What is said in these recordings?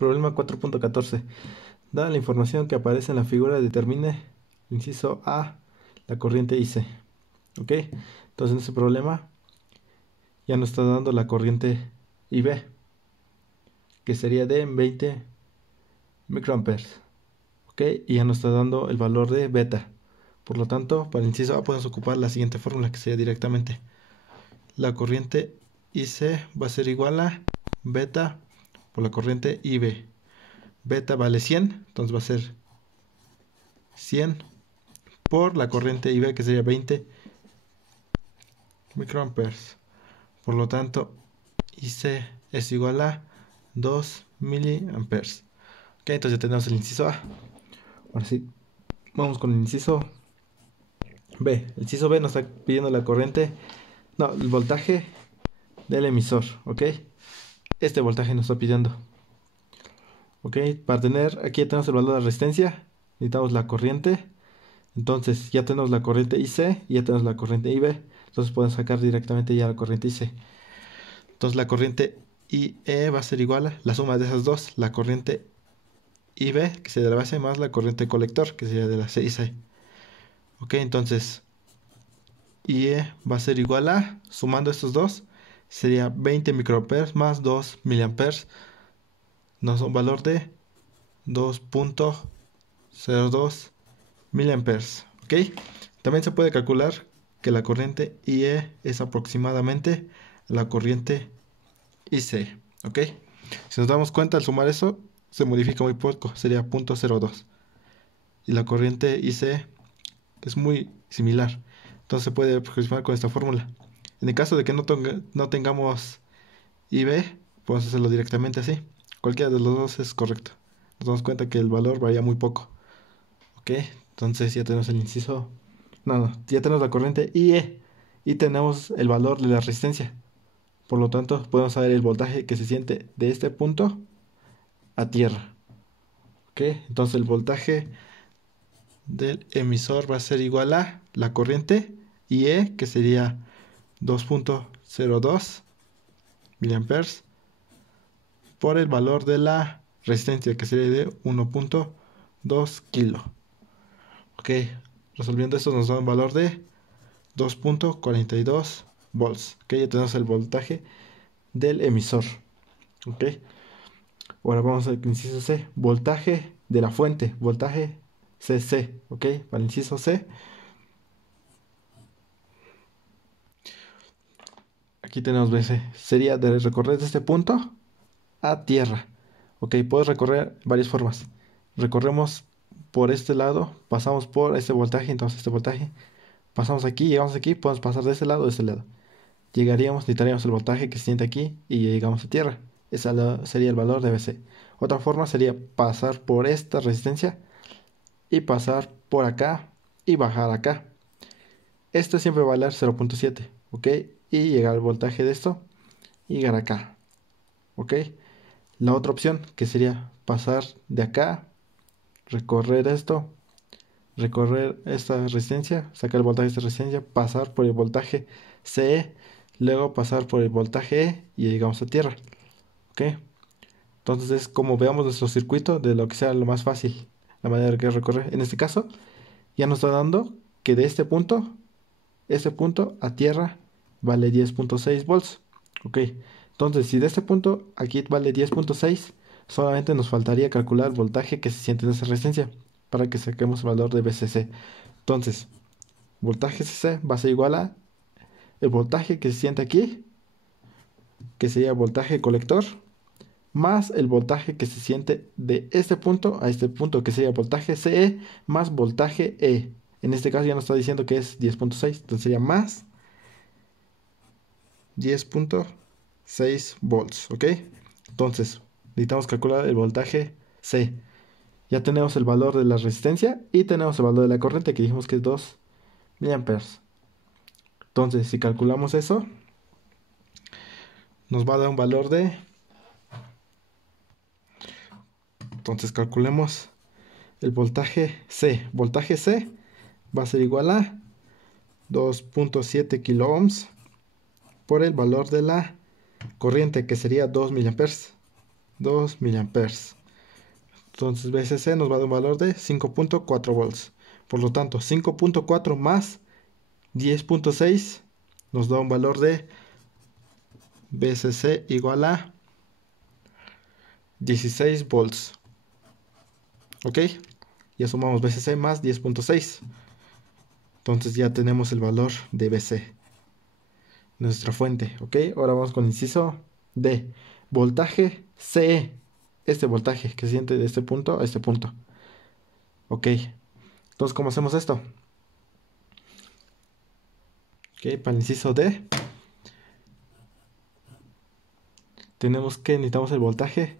Problema 4.14. Dada la información que aparece en la figura, determine, inciso A, la corriente IC. ¿Ok? Entonces en este problema ya nos está dando la corriente IB, que sería de 20 microamperes. ¿Ok? Y ya nos está dando el valor de beta. Por lo tanto, para el inciso A podemos ocupar la siguiente fórmula, que sería directamente la corriente IC va a ser igual a beta por la corriente IB. Beta vale 100, entonces va a ser 100 por la corriente IB, que sería 20 microamperes. Por lo tanto, IC es igual a 2 miliamperes. Ok, entonces ya tenemos el inciso A. Ahora sí, vamos con el inciso B. El inciso B nos está pidiendo la corriente, no, el voltaje del emisor. Ok, este voltaje nos está pidiendo. Ok, para tener, aquí ya tenemos el valor de la resistencia, necesitamos la corriente. Entonces ya tenemos la corriente IC y ya tenemos la corriente IB. Entonces podemos sacar directamente ya la corriente IC. Entonces la corriente IE va a ser igual a la suma de esas dos, la corriente IB, que sería de la base, más la corriente colector, que sería de la CIC. Ok, entonces IE va a ser igual a, sumando estos dos, sería 20 microamperes más 2 miliamperes, nos da un valor de 2.02 miliamperes. Ok, también se puede calcular que la corriente IE es aproximadamente la corriente IC. Ok, si nos damos cuenta, al sumar eso se modifica muy poco, sería 0.02, y la corriente IC es muy similar, entonces se puede aproximar con esta fórmula. En el caso de que no tengamos IB, podemos hacerlo directamente así, cualquiera de los dos es correcto. Nos damos cuenta que el valor varía muy poco. Ok, entonces ya tenemos el inciso, no, ya tenemos la corriente IE y tenemos el valor de la resistencia. Por lo tanto, podemos saber el voltaje que se siente de este punto a tierra. Ok, entonces el voltaje del emisor va a ser igual a la corriente IE, que sería 2.02 miliamperes, por el valor de la resistencia, que sería de 1.2 kilo. Ok, resolviendo esto nos da un valor de 2.42 volts. Ok, ya tenemos el voltaje del emisor. Ok, ahora vamos al inciso C, voltaje de la fuente, voltaje CC. Ok, para el inciso C, aquí tenemos BC, sería de recorrer de este punto a tierra. Ok, puedes recorrer varias formas. Recorremos por este lado, pasamos por este voltaje, entonces este voltaje, pasamos aquí, llegamos aquí, podemos pasar de este lado a este lado. Necesitaríamos el voltaje que se siente aquí y llegamos a tierra. Ese sería el valor de BC. Otra forma sería pasar por esta resistencia y pasar por acá y bajar acá. Esto siempre va a valer 0.7, ¿ok? Y llegar al voltaje de esto y llegar acá, ¿ok? La otra opción que sería pasar de acá, recorrer esto, recorrer esta resistencia, sacar el voltaje de esta resistencia, pasar por el voltaje CE, luego pasar por el voltaje E y llegamos a tierra, ¿ok? Entonces es como veamos nuestro circuito de lo que sea lo más fácil, la manera que recorrer. En este caso ya nos está dando que de este punto a tierra vale 10.6 volts, ¿ok? Entonces si de este punto aquí vale 10.6, solamente nos faltaría calcular el voltaje que se siente en esa resistencia para que saquemos el valor de VCC. Entonces, voltaje CC va a ser igual a el voltaje que se siente aquí, que sería voltaje colector, más el voltaje que se siente de este punto a este punto, que sería voltaje CE más voltaje E. En este caso ya nos está diciendo que es 10.6, entonces sería más 10.6 volts, ¿ok? Entonces, necesitamos calcular el voltaje C. Ya tenemos el valor de la resistencia y tenemos el valor de la corriente, que dijimos que es 2 miliamperes. Entonces, si calculamos eso, nos va a dar un valor de... Entonces, calculemos el voltaje C. Voltaje C va a ser igual a 2.7 kilo ohms por el valor de la corriente, que sería 2 miliamperes. 2 miliamperes. Entonces VCC nos va a dar un valor de 5.4 volts. Por lo tanto, 5.4 más 10.6 nos da un valor de VCC igual a 16 volts. ¿Ok? Ya sumamos VCC más 10.6. Entonces ya tenemos el valor de VC, nuestra fuente. ¿Ok? Ahora vamos con el inciso D. Voltaje CE. Este voltaje que se siente de este punto a este punto. ¿Ok? Entonces, ¿cómo hacemos esto? Ok, para el inciso D necesitamos el voltaje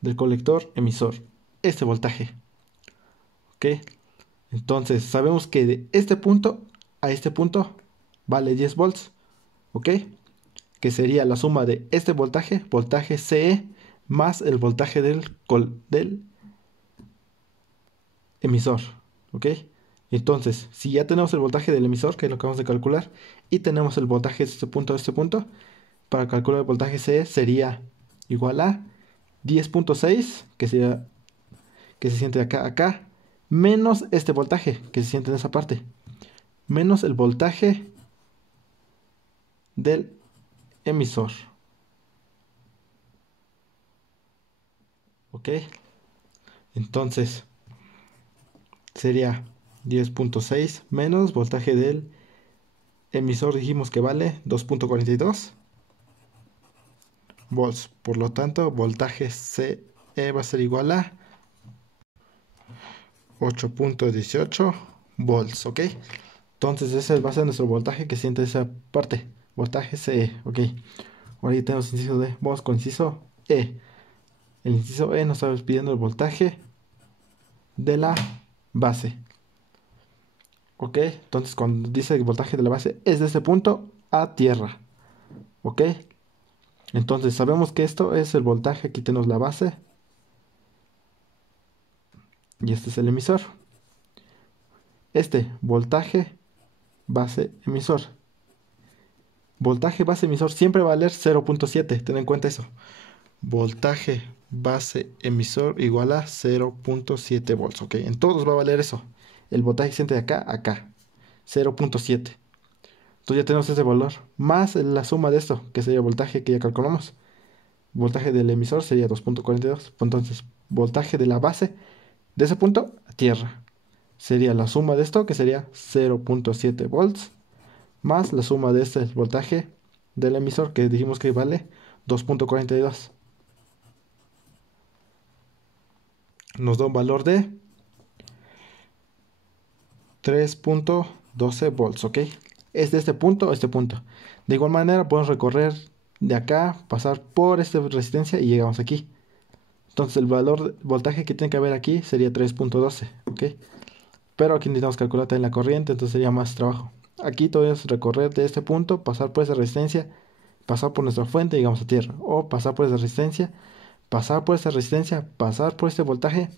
del colector emisor. Este voltaje. ¿Ok? Entonces, sabemos que de este punto a este punto vale 10 volts. ¿Ok? Que sería la suma de este voltaje, voltaje CE, más el voltaje del emisor. ¿Ok? Entonces, si ya tenemos el voltaje del emisor, que es lo que vamos a calcular, y tenemos el voltaje de este punto a este punto, para calcular el voltaje CE sería igual a 10.6, que sería que se siente de acá a acá, menos este voltaje que se siente en esa parte, menos el voltaje del emisor. ¿Ok? Entonces sería 10.6 menos voltaje del emisor, dijimos que vale 2.42 volts. Por lo tanto, voltaje CE va a ser igual a 8.18 volts. ¿Ok? Entonces ese va a ser nuestro voltaje que siente esa parte. Voltaje CE. ¿Ok? Ahora ya tenemos inciso D. Vamos con inciso E. El inciso E nos está pidiendo el voltaje de la base. ¿Ok? Entonces cuando dice el voltaje de la base es de este punto a tierra. ¿Ok? Entonces sabemos que esto es el voltaje. Aquí tenemos la base. Y este es el emisor. Este voltaje base emisor. Voltaje base emisor siempre va a valer 0.7. Ten en cuenta eso. Voltaje base emisor igual a 0.7 volts. Ok, en todos va a valer eso. El voltaje siente de acá a acá. 0.7. Entonces ya tenemos ese valor. Más la suma de esto, que sería el voltaje que ya calculamos. Voltaje del emisor sería 2.42. Entonces, voltaje de la base de ese punto a tierra. Sería la suma de esto, que sería 0.7 volts. Más la suma de este voltaje del emisor, que dijimos que vale 2.42. Nos da un valor de 3.12 volts, ¿ok? Es de este punto a este punto. De igual manera podemos recorrer de acá, pasar por esta resistencia y llegamos aquí. Entonces el valor de voltaje que tiene que haber aquí sería 3.12, ¿ok? Pero aquí necesitamos calcular también la corriente, entonces sería más trabajo. Aquí todo es recorrer de este punto, pasar por esa resistencia, pasar por nuestra fuente y llegamos a tierra. O pasar por esa resistencia, pasar por esta resistencia, pasar por este voltaje,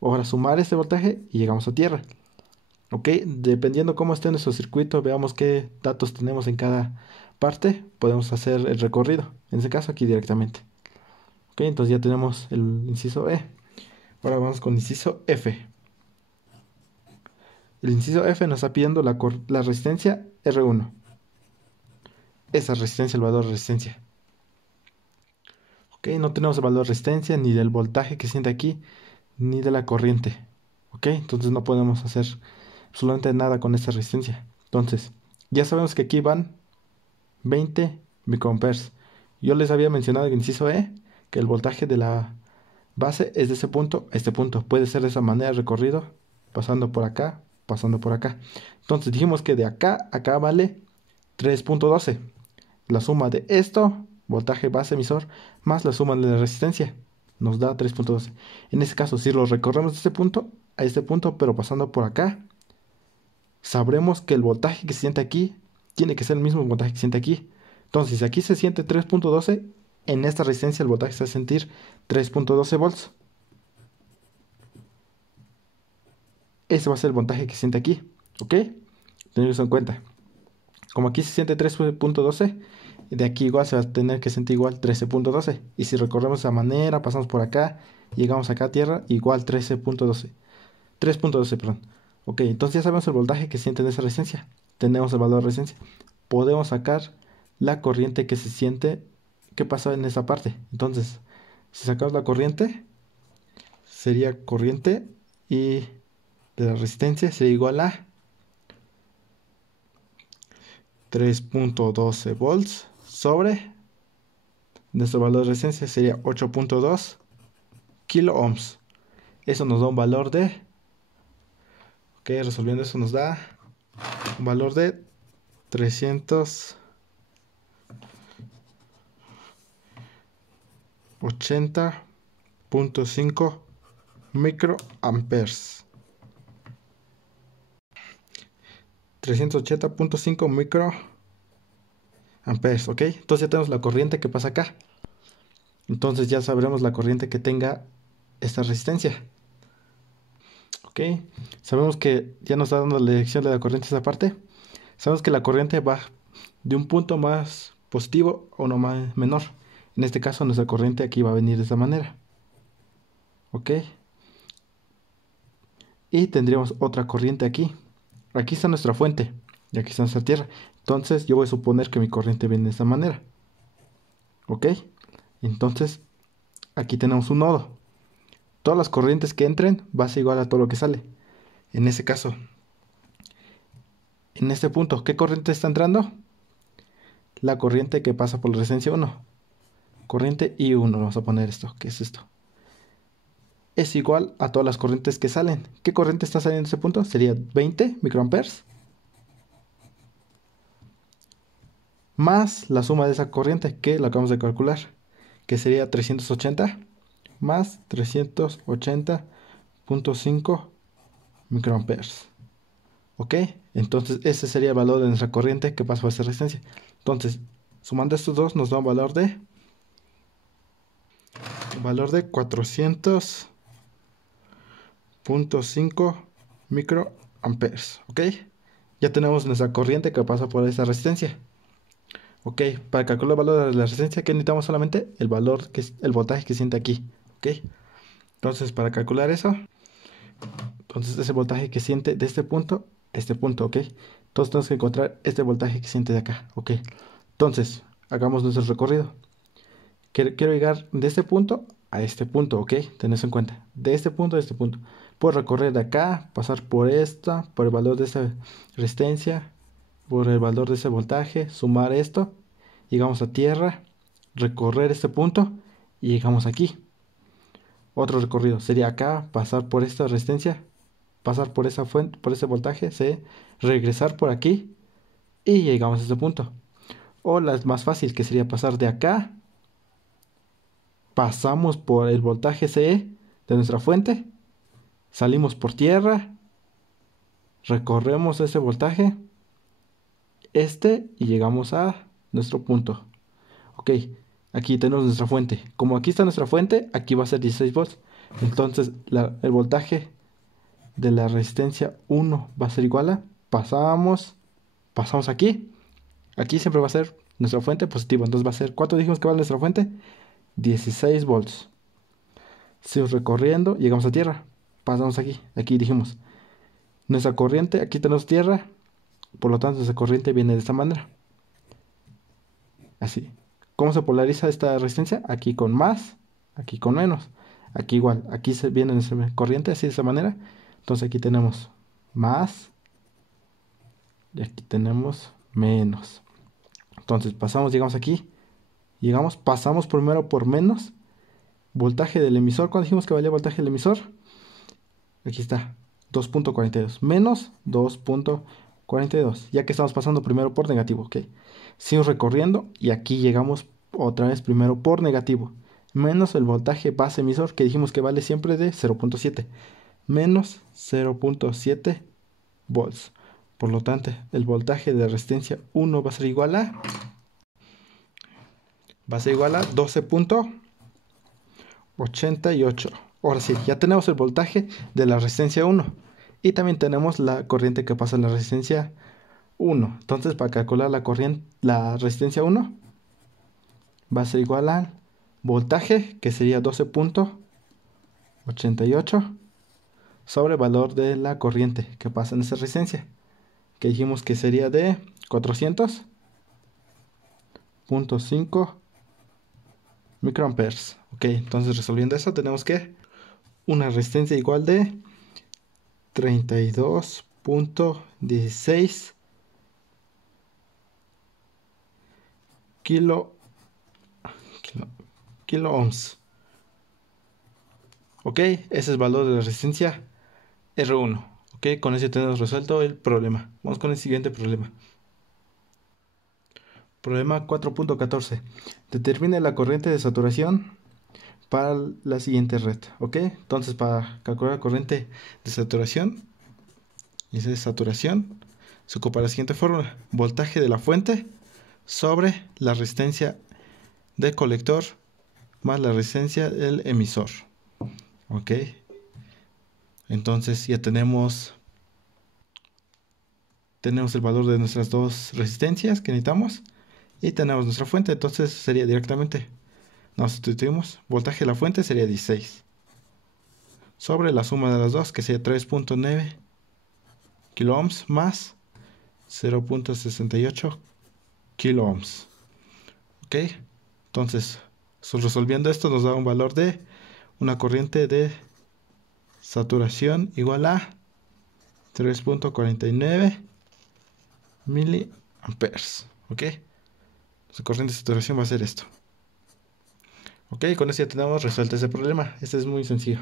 ahora sumar este voltaje y llegamos a tierra. Ok, dependiendo cómo esté nuestro circuito, veamos qué datos tenemos en cada parte, podemos hacer el recorrido. En este caso, aquí directamente. Ok, entonces ya tenemos el inciso E. Ahora vamos con el inciso F. El inciso F nos está pidiendo la resistencia R1. Esa resistencia, el valor de resistencia. Ok, no tenemos el valor de resistencia, ni del voltaje que siente aquí, ni de la corriente. Ok, entonces no podemos hacer absolutamente nada con esta resistencia. Entonces, ya sabemos que aquí van 20 microamperes. Yo les había mencionado en el inciso E que el voltaje de la base es de ese punto a este punto. Puede ser de esa manera el recorrido, pasando por acá, pasando por acá. Entonces dijimos que de acá a acá vale 3.12. La suma de esto, voltaje base emisor, más la suma de la resistencia, nos da 3.12. En este caso, si lo recorremos de este punto a este punto, pero pasando por acá, sabremos que el voltaje que se siente aquí tiene que ser el mismo voltaje que se siente aquí. Entonces, si aquí se siente 3.12, en esta resistencia el voltaje se va a sentir 3.12 volts. Ese va a ser el voltaje que se siente aquí. ¿Ok? Tened eso en cuenta. Como aquí se siente 3.12, Y de aquí igual se va a tener que sentir igual 13.12. Y si recorremos de esa manera, pasamos por acá, llegamos acá a tierra, igual 13.12. 3.12, perdón. Ok, entonces ya sabemos el voltaje que siente de esa resistencia. Tenemos el valor de resistencia. Podemos sacar la corriente que se siente, que pasa en esa parte. Entonces, si sacamos la corriente, sería corriente y de la resistencia sería igual a 3.12 volts sobre nuestro valor de resistencia sería 8.2 kilo ohms. Eso nos da un valor de, ok, resolviendo eso nos da un valor de 380.5 microamperes. 380.5 microamperes, ok. Entonces ya tenemos la corriente que pasa acá. Entonces ya sabremos la corriente que tenga esta resistencia. Ok, sabemos que ya nos está dando la dirección de la corriente esa parte. Sabemos que la corriente va de un punto más positivo a uno más menor. En este caso nuestra corriente aquí va a venir de esta manera. Ok. Y tendríamos otra corriente aquí. Aquí está nuestra fuente y aquí está nuestra tierra. Entonces yo voy a suponer que mi corriente viene de esta manera. Ok. Entonces aquí tenemos un nodo. Todas las corrientes que entren va a ser igual a todo lo que sale. En ese caso, en este punto, ¿qué corriente está entrando? La corriente que pasa por la resistencia 1. Corriente I1, vamos a poner esto. ¿Qué es esto? Es igual a todas las corrientes que salen. ¿Qué corriente está saliendo en ese punto? Sería 20 microamperes. Más la suma de esa corriente que la acabamos de calcular. Que sería 380 más 380.5 microamperes. ¿Ok? Entonces ese sería el valor de nuestra corriente que pasa por esta resistencia. Entonces, sumando estos dos nos da un valor de 400.5 microamperes. ¿Ok? Ya tenemos nuestra corriente que pasa por esta resistencia. ¿Ok? Para calcular el valor de la resistencia, ¿qué necesitamos? Solamente el valor, que es el voltaje que siente aquí. ¿Ok? Entonces, para calcular eso, entonces ese voltaje que siente de este punto a este punto, ¿ok? Entonces tenemos que encontrar este voltaje que siente de acá, ¿ok? Entonces, hagamos nuestro recorrido. Quiero llegar de este punto a este punto, ¿ok? Tenés en cuenta. De este punto a este punto. Puedo recorrer de acá, pasar por esta, por el valor de esa resistencia, por el valor de ese voltaje, sumar esto, llegamos a tierra, recorrer este punto y llegamos aquí. Otro recorrido sería acá, pasar por esta resistencia, pasar por esa fuente, por ese voltaje, regresar por aquí y llegamos a este punto. O la más fácil que sería pasar de acá, pasamos por el voltaje CE de nuestra fuente, salimos por tierra, recorremos ese voltaje, y llegamos a nuestro punto. Ok, aquí tenemos nuestra fuente. Como aquí está nuestra fuente, aquí va a ser 16 volts. Entonces el voltaje de la resistencia 1 va a ser igual a, pasamos aquí. Aquí siempre va a ser nuestra fuente positiva. Entonces va a ser, ¿cuánto dijimos que vale nuestra fuente? 16 volts. Seguimos recorriendo, llegamos a tierra. Pasamos aquí. Aquí dijimos, nuestra corriente, aquí tenemos tierra. Por lo tanto, esa corriente viene de esta manera. Así. ¿Cómo se polariza esta resistencia? Aquí con más, aquí con menos. Aquí igual, aquí se viene esa corriente así de esa manera. Entonces aquí tenemos más y aquí tenemos menos. Entonces pasamos, llegamos aquí, llegamos, pasamos primero por menos. Voltaje del emisor, ¿cuánto dijimos que valía el voltaje del emisor? Aquí está, 2.42 menos 2.42, ya que estamos pasando primero por negativo, ¿ok? Seguimos recorriendo y aquí llegamos otra vez primero por negativo, menos el voltaje base emisor que dijimos que vale siempre de 0.7, menos 0.7 volts. Por lo tanto, el voltaje de resistencia 1 va a ser igual a 12.88. Ahora sí, ya tenemos el voltaje de la resistencia 1 y también tenemos la corriente que pasa en la resistencia 1. Entonces, para calcular la resistencia 1, va a ser igual al voltaje, que sería 12.88, sobre valor de la corriente que pasa en esa resistencia, que dijimos que sería de 400.5 microamperes. Ok, entonces resolviendo eso tenemos que una resistencia igual de 32.16 kilo, kilo ohms. Ok, ese es el valor de la resistencia R1. Ok, con eso tenemos resuelto el problema. Vamos con el siguiente problema. Problema 4.14. Determine la corriente de saturación para la siguiente red. Ok, entonces para calcular la corriente de saturación, esa es saturación, se ocupa la siguiente fórmula: voltaje de la fuente sobre la resistencia del colector más la resistencia del emisor. Ok, entonces ya tenemos el valor de nuestras dos resistencias que necesitamos y tenemos nuestra fuente. Entonces sería directamente, nos sustituimos, voltaje de la fuente sería 16 sobre la suma de las dos, que sería 3.9 kilo ohms más 0.68 kilo ohms. Ok, entonces resolviendo esto nos da un valor de una corriente de saturación igual a 3.49 miliamperes. Ok, la corriente de saturación va a ser esto. Ok, con eso ya tenemos resuelto ese problema. Este es muy sencillo.